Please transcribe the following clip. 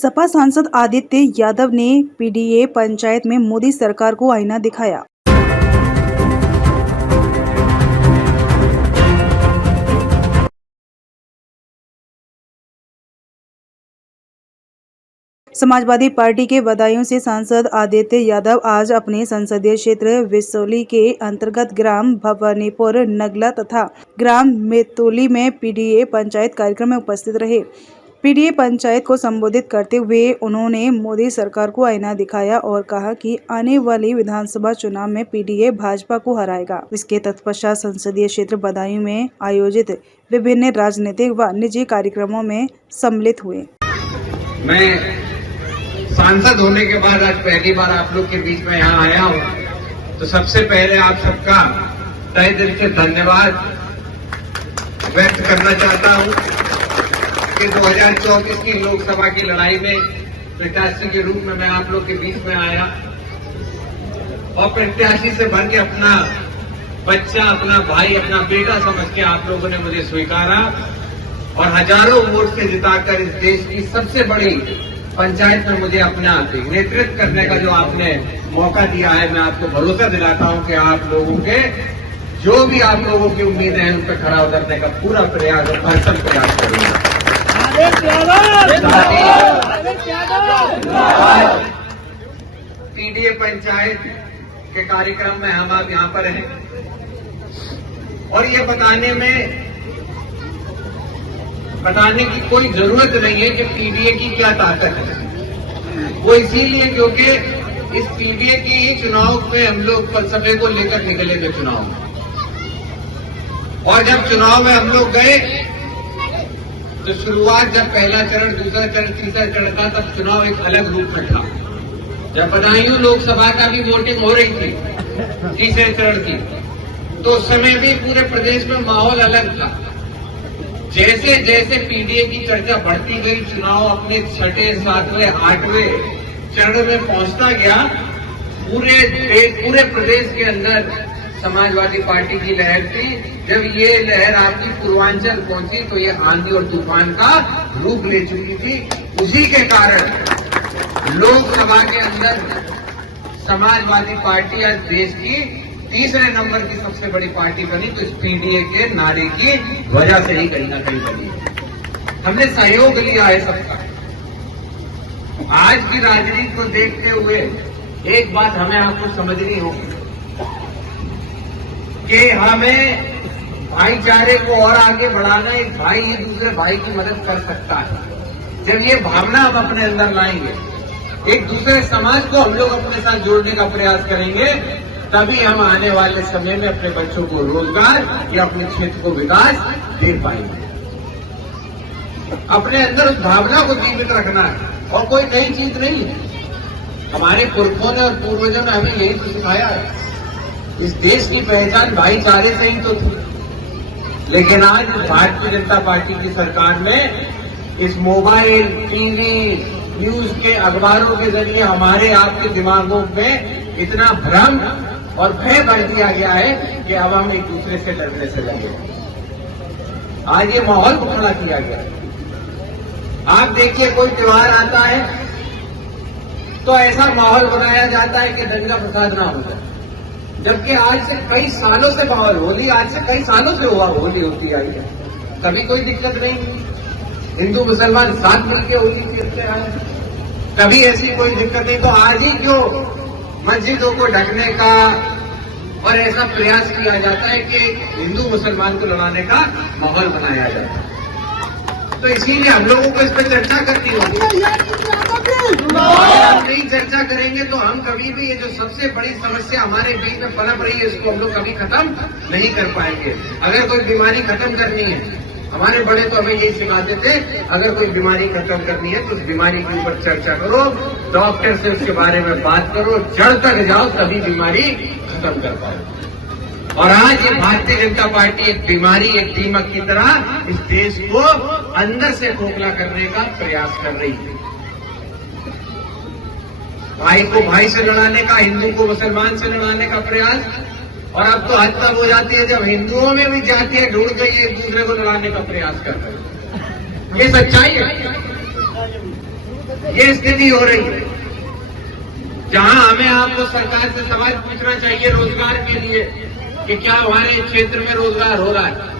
सपा सांसद आदित्य यादव ने पीडीए पंचायत में मोदी सरकार को आईना दिखाया। समाजवादी पार्टी के बदायूं से सांसद आदित्य यादव आज अपने संसदीय क्षेत्र विसौली के अंतर्गत ग्राम भवानीपुर नगला तथा ग्राम मेतोली में पीडीए पंचायत कार्यक्रम में उपस्थित रहे। पीडीए पंचायत को संबोधित करते हुए उन्होंने मोदी सरकार को आईना दिखाया और कहा कि आने वाले विधानसभा चुनाव में पीडीए भाजपा को हराएगा। इसके तत्पश्चात संसदीय क्षेत्र बदायूं में आयोजित विभिन्न राजनीतिक व निजी कार्यक्रमों में सम्मिलित हुए। मैं सांसद होने के बाद आज पहली बार आप लोग के बीच में यहाँ आया हूँ, तो सबसे पहले आप सबका तहे दिल से धन्यवाद व्यक्त करना चाहता हूँ कि 2024 की लोकसभा की लड़ाई में प्रत्याशी के रूप में मैं आप लोग के बीच में आया और प्रत्याशी से भर के अपना बच्चा, अपना भाई, अपना बेटा समझ के आप लोगों ने मुझे स्वीकारा और हजारों वोट से जिताकर इस देश की सबसे बड़ी पंचायत में मुझे अपना नेतृत्व करने का जो आपने मौका दिया है, मैं आपको भरोसा दिलाता हूं कि आप लोगों के जो भी आप लोगों की उम्मीदें हैं उन पर खरा उतरने का पूरा प्रयास और भरसक प्रयास करूंगा। पीडीए पंचायत के कार्यक्रम में हम आप यहाँ पर हैं और ये बताने की कोई जरूरत नहीं है कि पीडीए की क्या ताकत है। वो इसीलिए क्योंकि इस पीडीए की ही चुनाव में हम लोग फलसफे को लेकर निकले थे चुनाव में, और जब चुनाव में हम लोग गए तो शुरुआत जब पहला चरण, दूसरा चरण, तीसरा चरण था, तब चुनाव एक अलग रूप में था। जब बदायूं लोकसभा का भी वोटिंग हो रही थी तीसरे चरण की, तो उस समय भी पूरे प्रदेश में माहौल अलग था। जैसे जैसे पीडीए की चर्चा बढ़ती गई, चुनाव अपने 6, 7, 8वें चरण में पहुंचता गया, पूरे प्रदेश के अंदर समाजवादी पार्टी की लहर थी। जब ये लहर आपकी पूर्वांचल पहुंची तो ये आंधी और तूफान का रूप ले चुकी थी। उसी के कारण लोकसभा के अंदर समाजवादी पार्टी आज देश की तीसरे नंबर की सबसे बड़ी पार्टी बनी, तो इस पीडीए के नारे की वजह से ही कहीं ना कहीं बनी। हमने सहयोग लिया है सबका। आज की राजनीति को देखते हुए एक बात हमें आपको समझनी होगी कि हमें भाईचारे को और आगे बढ़ाना, एक भाई ही दूसरे भाई की मदद कर सकता है। जब ये भावना हम अपने अंदर लाएंगे, एक दूसरे समाज को हम लोग अपने साथ जोड़ने का प्रयास करेंगे, तभी हम आने वाले समय में अपने बच्चों को रोजगार या अपने क्षेत्र को विकास दे पाएंगे। अपने अंदर उस भावना को जीवित रखना है और कोई नई चीज नहीं है। हमारे पुरखों ने और पूर्वजों ने हमें यही तो सिखाया है। इस देश की पहचान भाईचारे से ही तो थी, लेकिन आज भारतीय जनता पार्टी की सरकार में इस मोबाइल, टीवी, न्यूज के, अखबारों के जरिए हमारे आपके दिमागों में इतना भ्रम और भय भर दिया गया है कि अब हम एक दूसरे से डरने से लगे। आज ये माहौल को खड़ा किया गया। आप देखिए, कोई त्योहार आता है तो ऐसा माहौल बनाया जाता है कि दंगा फसाद ना हो जाए, जबकि आज से कई सालों से माहौल, होली आज से कई सालों से होली होती आई है, कभी कोई दिक्कत नहीं। हिंदू मुसलमान साथ मिलकर होली खेलते आए, कभी ऐसी कोई दिक्कत नहीं। तो आज ही क्यों मस्जिदों को ढकने का और ऐसा प्रयास किया जाता है कि हिंदू मुसलमान को लड़ाने का माहौल बनाया जाता है। तो इसीलिए हम लोगों को इस पर चर्चा करनी होगी। नहीं चर्चा करेंगे तो हम कभी भी ये जो सबसे बड़ी समस्या हमारे बीच में पनप रही है, इसको हम लोग कभी खत्म नहीं कर पाएंगे। अगर कोई बीमारी खत्म करनी है, हमारे बड़े तो हमें यही सिखाते थे, अगर कोई बीमारी खत्म करनी है तो उस बीमारी के ऊपर चर्चा करो, डॉक्टर से उसके बारे में बात करो, जड़ तक जाओ, तभी बीमारी खत्म कर पाओ। और आज ये भारतीय जनता पार्टी एक बीमारी, एक दीमक की तरह इस देश को अंदर से खोखला करने का प्रयास कर रही है। भाई को भाई से लड़ाने का, हिंदू को मुसलमान से लड़ाने का प्रयास, और अब तो हद तक हो जाती है जब हिंदुओं में भी जातियां ढूंढ गई एक दूसरे को लड़ाने का प्रयास कर रहे हैं। ये सच्चाई है। ये स्थिति हो रही है जहां हमें आपको सरकार से सवाल पूछना चाहिए रोजगार के लिए कि क्या हमारे क्षेत्र में रोजगार हो रहा है।